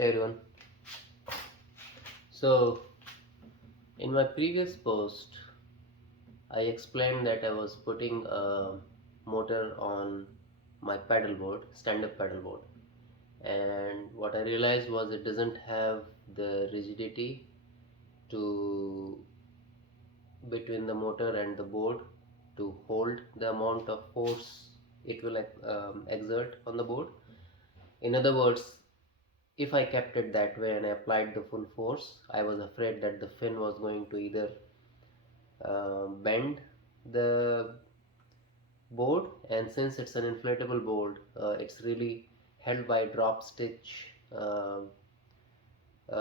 Hey everyone. So, in my previous post, I explained that I was putting a motor on my paddle board, stand-up paddle board, and what I realized was it doesn't have the rigidity to between the motor and the board to hold the amount of force it will exert on the board. In other words, if I kept it that way and I applied the full force, I was afraid that the fin was going to either bend the board, and since it's an inflatable board, it's really held by drop stitch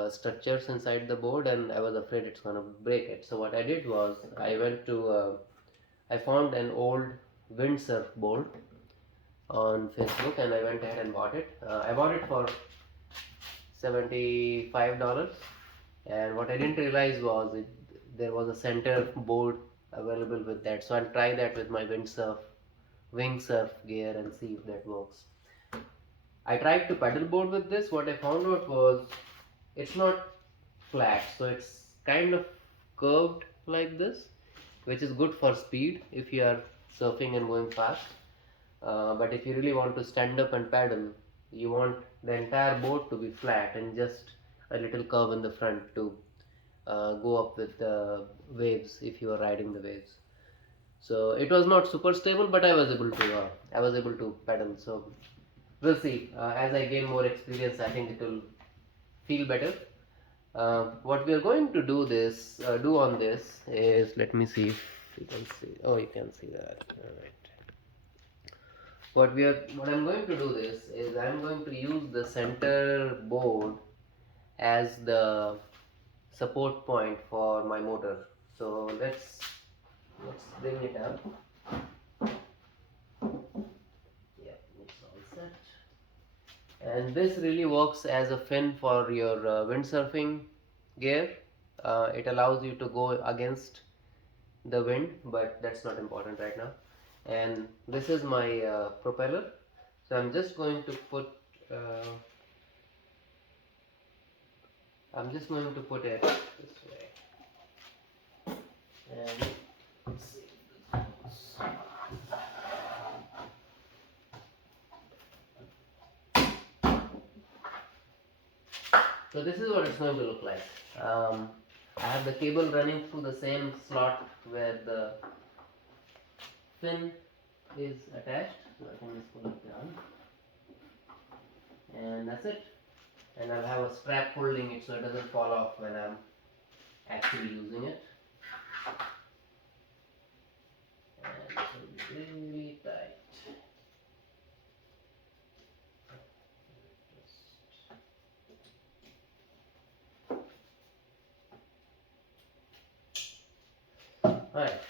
structures inside the board, and I was afraid it's gonna break it. So what I did was I found an old windsurf board on Facebook, and I went ahead and bought it. I bought it for $75, and what I didn't realize was there was a center board available with that. So I'll try that with my windsurf gear and see if that works. I tried to paddleboard with this. What I found out was it's not flat, so it's kind of curved like this, which is good for speed if you are surfing and going fast. But if you really want to stand up and paddle, you want the entire board to be flat and just a little curve in the front to go up with the waves if you are riding the waves. So it was not super stable, but I was able to pedal. So we'll see. As I gain more experience, I think it will feel better. What we are going to do on this is, let me see if you can see. Oh, you can see that. All right. What I'm going to do this is I'm going to use the center board as the support point for my motor. So let's bring it up. Yeah, it's all set. And this really works as a fin for your windsurfing gear. It allows you to go against the wind, but that's not important right now. And this is my propeller. So I'm just going to put it this way. And let's see. So this is what it's going to look like. I have the cable running through the same slot where the fin is attached. So I can just pull it down. And that's it. And I'll have a strap holding it so it doesn't fall off when I'm actually using it. And this will be really tight. Alright,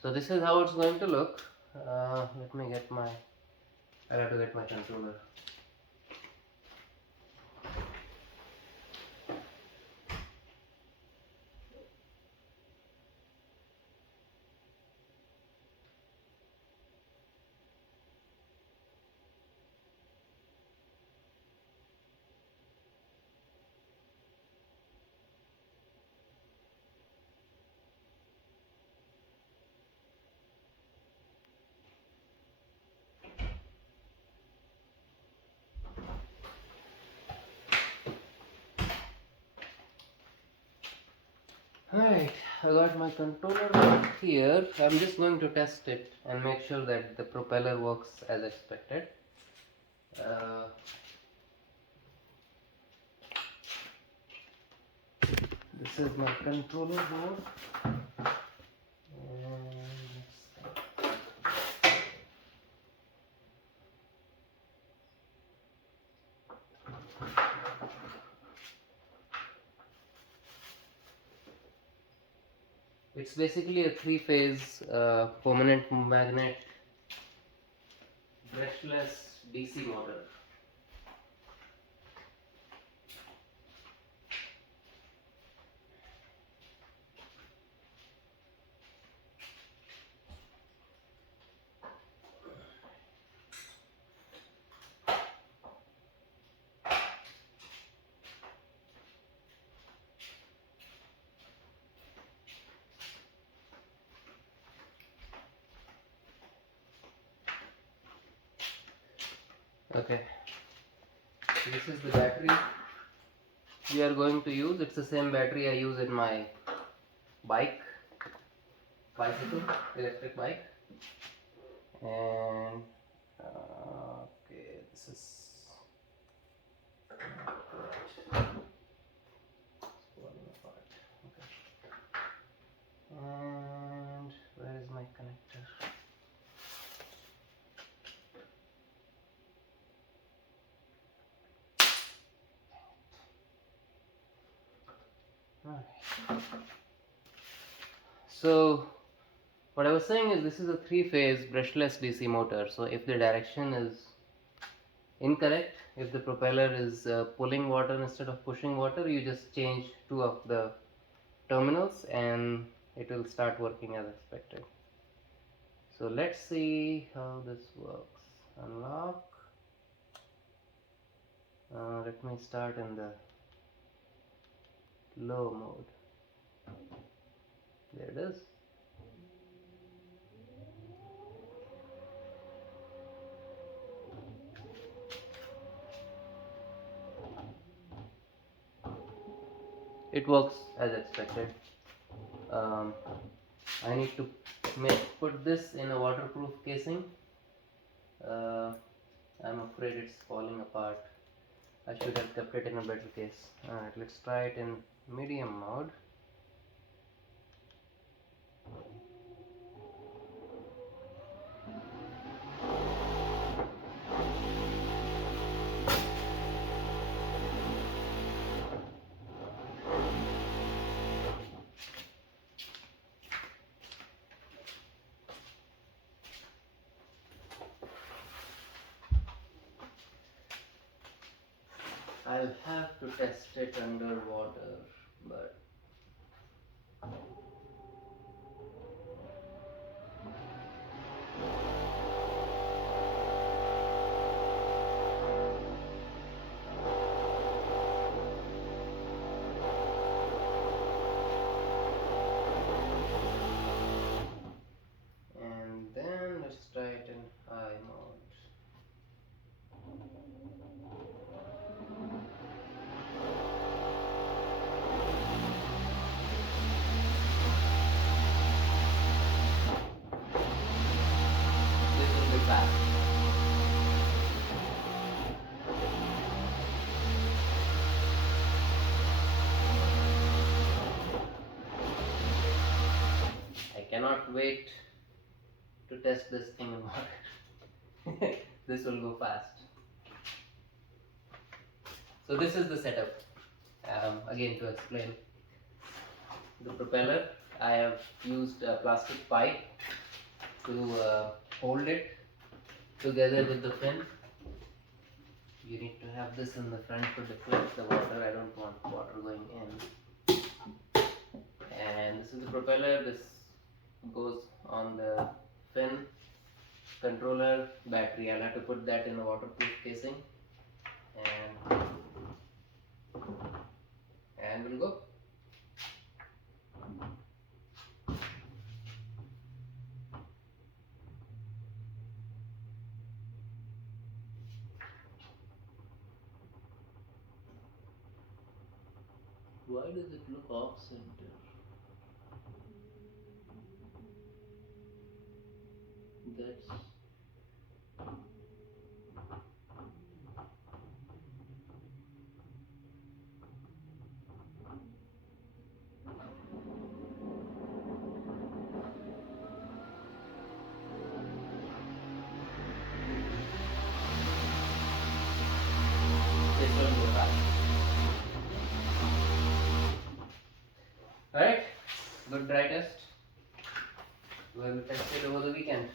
so this is how it's going to look. Let me get my, I have to get my controller. Alright, I got my controller right here. I'm just going to test it and make sure that the propeller works as expected. This is my controller board. It's basically a three-phase permanent magnet brushless DC motor. Okay, this is the battery we are going to use. It's the same battery I use in my bicycle, electric bike. And okay, this is falling apart. Okay, and where is my connector? Alright. So what I was saying is this is a three-phase brushless DC motor. So if the direction is incorrect, if the propeller is pulling water instead of pushing water, you just change two of the terminals and it will start working as expected. So let's see how this works. Unlock. Let me start in the low mode. There it is. It works as expected. I need to put this in a waterproof casing. I'm afraid it's falling apart. I should have kept it in a better case. Alright, let's try it in medium mode. I'll have to test it underwater, but and then let's try it in high mode. This will be fast. I cannot wait to test this thing in water. This will go fast. So this is the setup. Again, to explain, the propeller, I have used a plastic pipe to hold it together with the fin. You need to have this in the front to deflect the water. I don't want water going in. And this is the propeller. This goes on the fin, controller, battery. I'll have to put that in a waterproof casing, and we'll go. Why does it look off center? That's this will go fast. Alright, good dry test. We'll test it over the weekend.